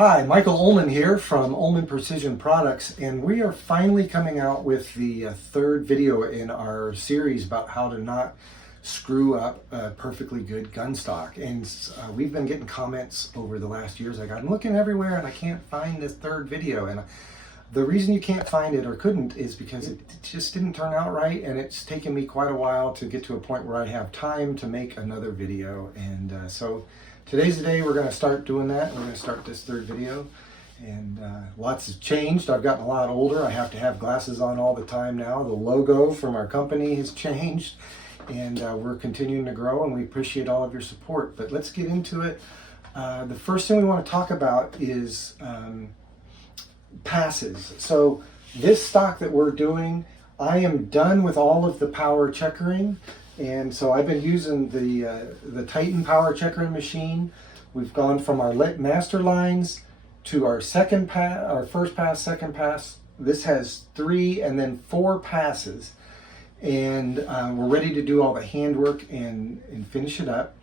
Hi, Michael Ullman here from Ullman Precision Products, and we are finally coming out with the third video in our series about how to not screw up a perfectly good gun stock. And we've been getting comments over the last years like, I'm looking everywhere and I can't find this third video. And the reason you can't find it or couldn't is because it just didn't turn out right, and it's taken me quite a while to get to a point where I have time to make another video. And so today's the day we're going to start doing that. We're going to start this third video, and lots has changed. I've gotten a lot older. I have to have glasses on all the time now. The logo from our company has changed, and we're continuing to grow, and we appreciate all of your support. But let's get into it. The first thing we want to talk about is passes. So this stock that we're doing, I am done with all of the power checkering, and so I've been using the Titan power checkering machine. We've gone from our master lines to our second pass, our first pass, second pass. This has 3 and then 4 passes, and we're ready to do all the handwork and finish it up.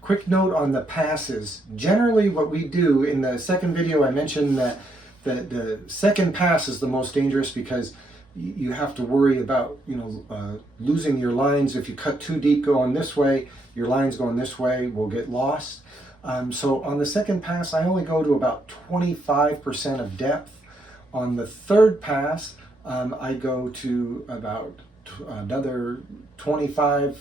Quick note on the passes. Generally what we do in the second video, I mentioned that the second pass is the most dangerous because you have to worry about losing your lines. If you cut too deep going this way, your lines going this way will get lost. So on the second pass, I only go to about 25% of depth. On the third pass, I go to about another 25%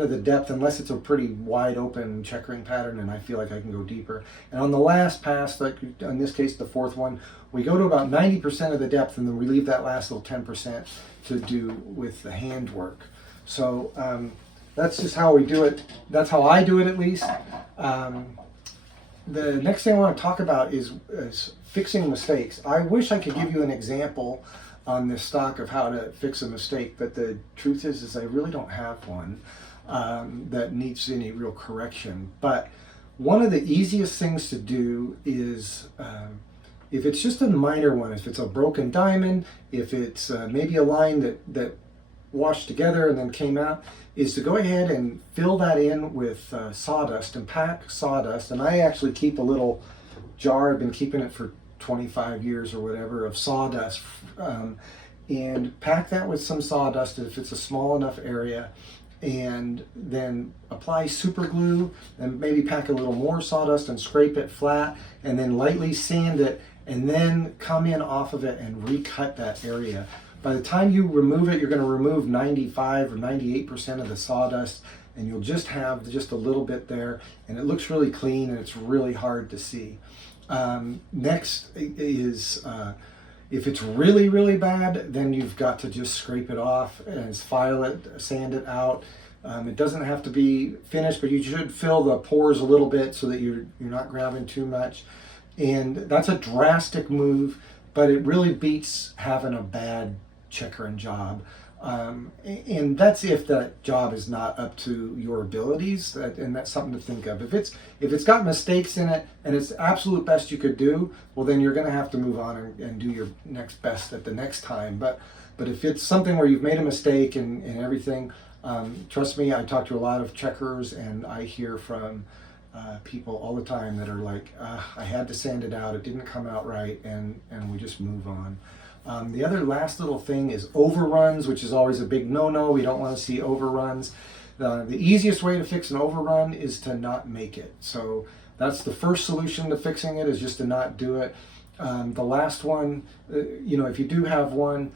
of the depth, unless it's a pretty wide open checkering pattern and I feel like I can go deeper. And on the last pass, like in this case the fourth one, we go to about 90% of the depth, and then we leave that last little 10% to do with the handwork. So that's just how we do it. That's how I do it, at least. The next thing I want to talk about is fixing mistakes. I wish I could give you an example on this stock of how to fix a mistake, but the truth is I really don't have one that needs any real correction. But one of the easiest things to do is if it's just a minor one, if it's a broken diamond, if it's maybe a line that washed together and then came out, is to go ahead and fill that in with sawdust and pack sawdust. And I actually keep a little jar, I've been keeping it for 25 years or whatever, of sawdust, and pack that with some sawdust if it's a small enough area, and then apply super glue, and maybe pack a little more sawdust and scrape it flat, and then lightly sand it, and then come in off of it and recut that area. By the time you remove it, you're going to remove 95 or 98% of the sawdust, and you'll just have just a little bit there, and it looks really clean and it's really hard to see. Next is if it's really, really bad, then you've got to just scrape it off and file it, sand it out. It doesn't have to be finished, but you should fill the pores a little bit so that you're not grabbing too much. And that's a drastic move, but it really beats having a bad checkering job. And that's if that job is not up to your abilities, and that's something to think of. If it's got mistakes in it and it's the absolute best you could do, well, then you're going to have to move on and do your next best at the next time. But if it's something where you've made a mistake and everything, trust me, I talk to a lot of checkers, and I hear from people all the time that are like, I had to sand it out, it didn't come out right, and we just move on. The other last little thing is overruns, which is always a big no-no. We don't want to see overruns. The easiest way to fix an overrun is to not make it. So that's the first solution to fixing it, is just to not do it. The last one, if you do have one,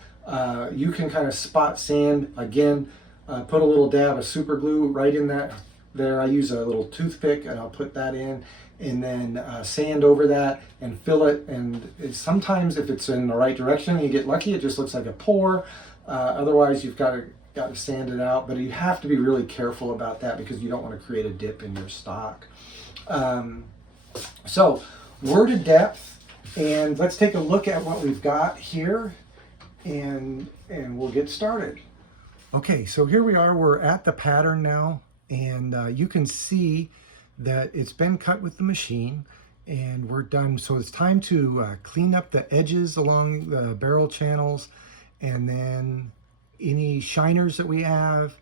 you can kind of spot sand. Again, put a little dab of super glue right in there. I use a little toothpick and I'll put that in, and then sand over that and fill it. And sometimes if it's in the right direction and you get lucky, it just looks like a pour. Otherwise, you've got to sand it out. But you have to be really careful about that because you don't want to create a dip in your stock. So we're to depth, and let's take a look at what we've got here, and we'll get started. Okay, so here we are. We're at the pattern now, and you can see that it's been cut with the machine, and we're done. So it's time to clean up the edges along the barrel channels, and then any shiners that we have,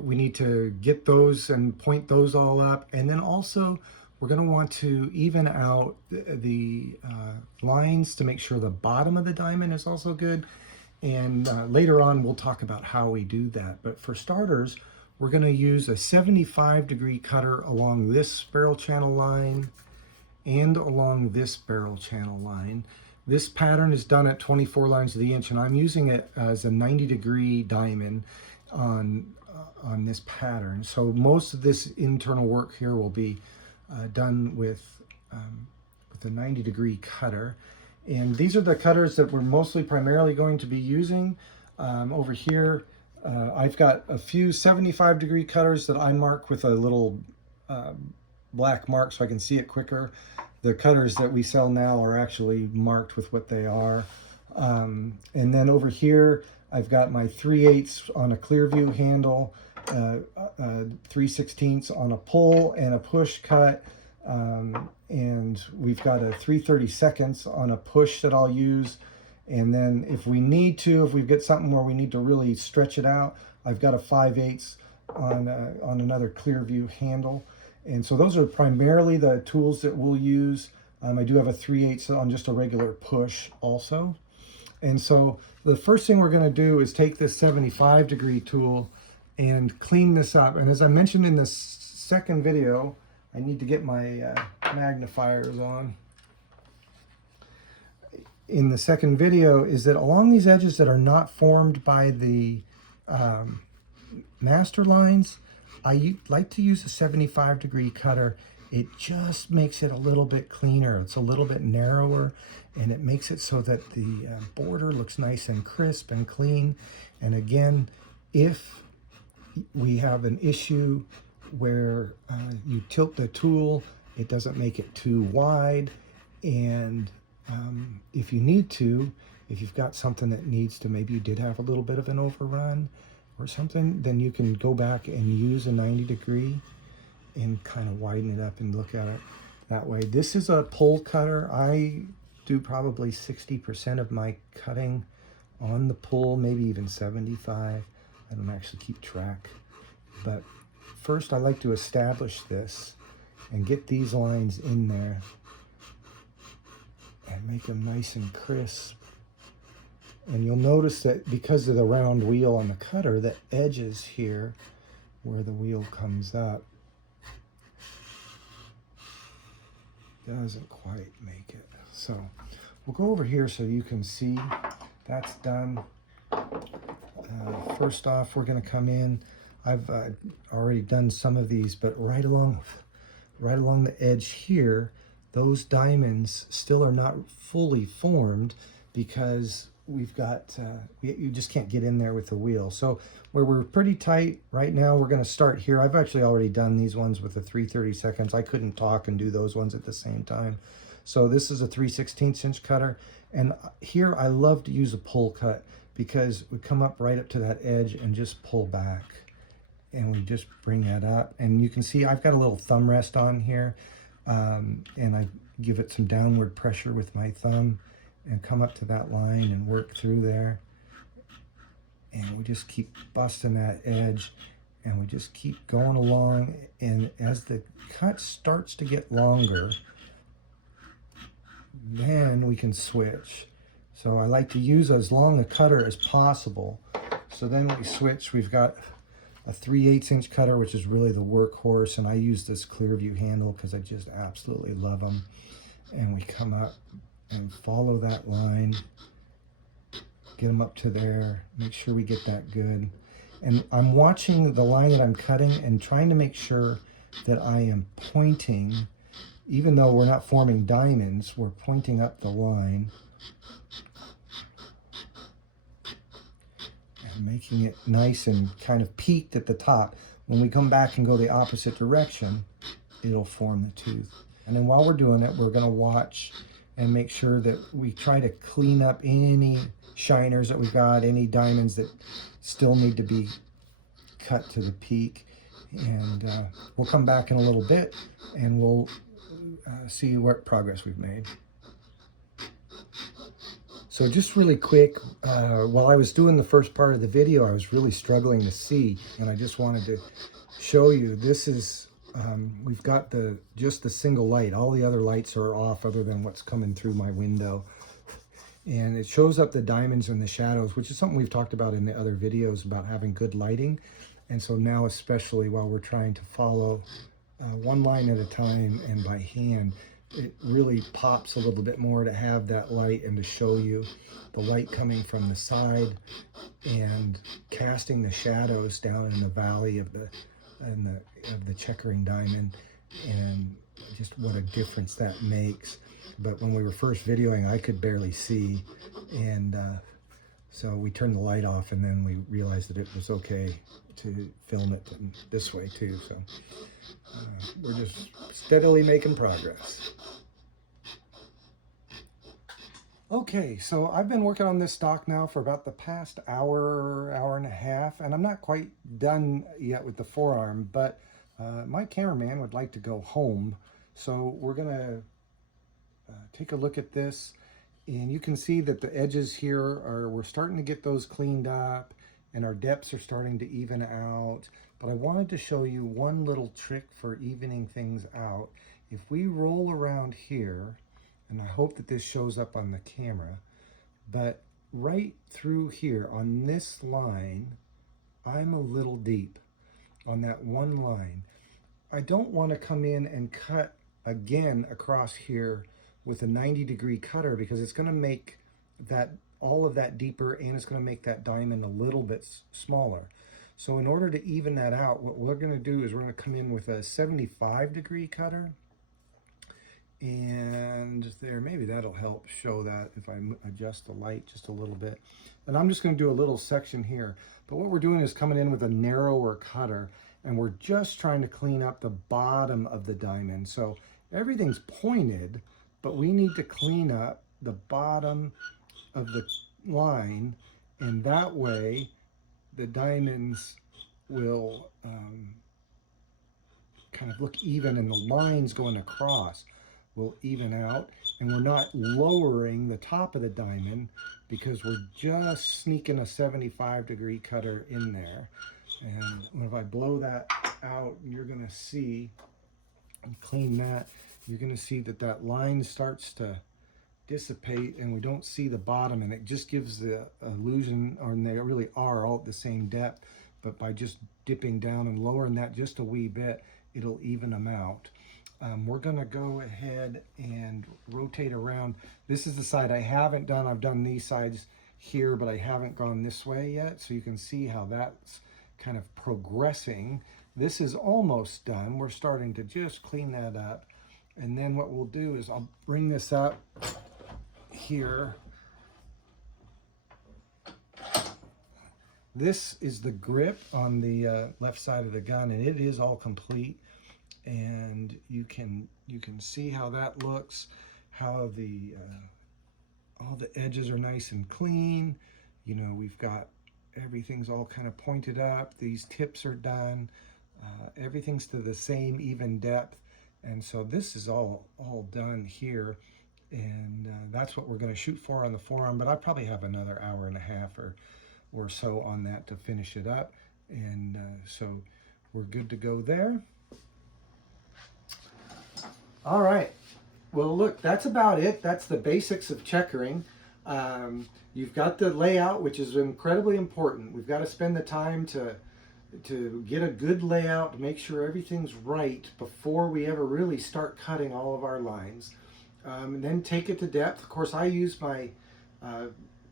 we need to get those and point those all up, and then also we're going to want to even out the lines to make sure the bottom of the diamond is also good. And later on, we'll talk about how we do that. But for starters, we're going to use a 75-degree cutter along this barrel channel line and along this barrel channel line. This pattern is done at 24 lines to the inch, and I'm using it as a 90-degree diamond on this pattern. So most of this internal work here will be done with a 90-degree cutter. And these are the cutters that we're mostly primarily going to be using. Over here, I've got a few 75-degree cutters that I mark with a little black mark so I can see it quicker. The cutters that we sell now are actually marked with what they are. And then over here, I've got my 3/8 on a clear view handle, 3/16 on a pull and a push cut. And we've got a 3/32 on a push that I'll use. And then if we need to, if we've got something where we need to really stretch it out, I've got a 5/8 on another clear view handle. And so those are primarily the tools that we'll use. I do have a 3/8 on just a regular push also. And so the first thing we're going to do is take this 75-degree tool and clean this up. And as I mentioned in the second video, I need to get my magnifiers on. In the second video is that along these edges that are not formed by the master lines, I like to use a 75-degree cutter. It just makes it a little bit cleaner. It's a little bit narrower, and it makes it so that the border looks nice and crisp and clean. And again, if we have an issue where you tilt the tool, it doesn't make it too wide. And if you need to, if you've got something that needs to, maybe you did have a little bit of an overrun or something, then you can go back and use a 90-degree and kind of widen it up and look at it that way. This is a pull cutter. I do probably 60% of my cutting on the pull, maybe even 75. I don't actually keep track. But first I like to establish this and get these lines in there and make them nice and crisp. And you'll notice that because of the round wheel on the cutter, the edges here where the wheel comes up doesn't quite make it. So we'll go over here so you can see that's done. First off, we're going to come in. I've already done some of these, but right along the edge here, those diamonds still are not fully formed because we've got, you just can't get in there with the wheel. So where we're pretty tight right now, we're going to start here. I've actually already done these ones with the 3/32. I couldn't talk and do those ones at the same time. So this is a 3/16 inch cutter. And here I love to use a pull cut because we come up right up to that edge and just pull back. And we just bring that up. And you can see I've got a little thumb rest on here. And I give it some downward pressure with my thumb and come up to that line and work through there. And we just keep busting that edge and we just keep going along. And as the cut starts to get longer, then we can switch. So I like to use as long a cutter as possible. So then we switch. We've got a 3/8 inch cutter, which is really the workhorse, and I use this clear view handle because I just absolutely love them. And we come up and follow that line, get them up to there, make sure we get that good. And I'm watching the line that I'm cutting and trying to make sure that I am pointing, even though we're not forming diamonds, we're pointing up the line and making it nice and kind of peaked at the top. When we come back and go the opposite direction, it'll form the tooth. And then while we're doing it, we're going to watch and make sure that we try to clean up any shiners that we've got, any diamonds that still need to be cut to the peak. And we'll come back in a little bit and we'll see what progress we've made. So just really quick, while I was doing the first part of the video, I was really struggling to see, and I just wanted to show you, this is we've got just the single light. All the other lights are off other than what's coming through my window. And it shows up the diamonds and the shadows, which is something we've talked about in the other videos about having good lighting. And so now, especially while we're trying to follow one line at a time and by hand, it really pops a little bit more to have that light and to show you the light coming from the side and casting the shadows down in the valley of the checkering diamond, and just what a difference that makes. But when we were first videoing, I could barely see, and so we turned the light off, and then we realized that it was okay to film it this way too. So we're just steadily making progress. Okay, so I've been working on this stock now for about the past hour, hour and a half, and I'm not quite done yet with the forearm, but my cameraman would like to go home. So we're gonna take a look at this, and you can see that the edges here we're starting to get those cleaned up, and our depths are starting to even out. But I wanted to show you one little trick for evening things out. If we roll around here, and I hope that this shows up on the camera, but right through here on this line, I'm a little deep on that one line. I don't want to come in and cut again across here with a 90-degree cutter, because it's going to make all of that deeper, and it's going to make that diamond a little bit smaller. So in order to even that out, what we're going to do is we're going to come in with a 75-degree cutter. And there, maybe that'll help show that if I adjust the light just a little bit. And I'm just going to do a little section here. But what we're doing is coming in with a narrower cutter, and we're just trying to clean up the bottom of the diamond. So everything's pointed, but we need to clean up the bottom of the line, and that way the diamonds will kind of look even, and the lines going across will even out, and we're not lowering the top of the diamond because we're just sneaking a 75-degree cutter in there. And if I blow that out, you're going to see, and clean that, you're going to see that that line starts to dissipate, and we don't see the bottom, and it just gives the illusion, or they really are all at the same depth, but by just dipping down and lowering that just a wee bit, it'll even them out. We're gonna go ahead and rotate around. This is the side I haven't done. I've done these sides here, but I haven't gone this way yet. So you can see how that's kind of progressing. This is almost done. We're starting to just clean that up. And then what we'll do is I'll bring this up here. This is the grip on the left side of the gun, and it is all complete. And you can see how that looks, how the all the edges are nice and clean. You know, we've got everything's all kind of pointed up. These tips are done. Everything's to the same even depth, and so this is all done here. And that's what we're going to shoot for on the forearm. But I probably have another hour and a half or so on that to finish it up, and so we're good to go there. All right, well look, that's about it. That's the basics of checkering. You've got the layout, which is incredibly important. We've got to spend the time to get a good layout, to make sure everything's right before we ever really start cutting all of our lines. And then take it to depth. Of course, I use my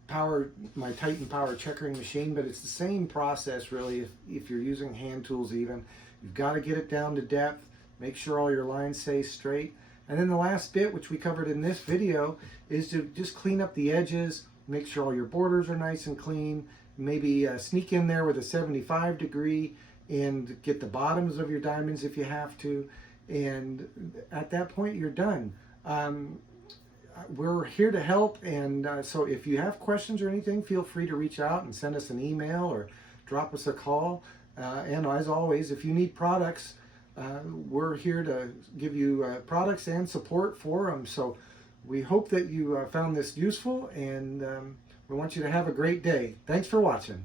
Titan Power checkering machine, but it's the same process really if you're using hand tools even. You've got to get it down to depth. Make sure all your lines stay straight. And then the last bit, which we covered in this video, is to just clean up the edges, make sure all your borders are nice and clean, maybe sneak in there with a 75-degree and get the bottoms of your diamonds if you have to. And at that point, you're done. We're here to help, and so if you have questions or anything, feel free to reach out and send us an email or drop us a call. And as always, if you need products, we're here to give you products and support for them. So we hope that you found this useful, and we want you to have a great day. Thanks for watching.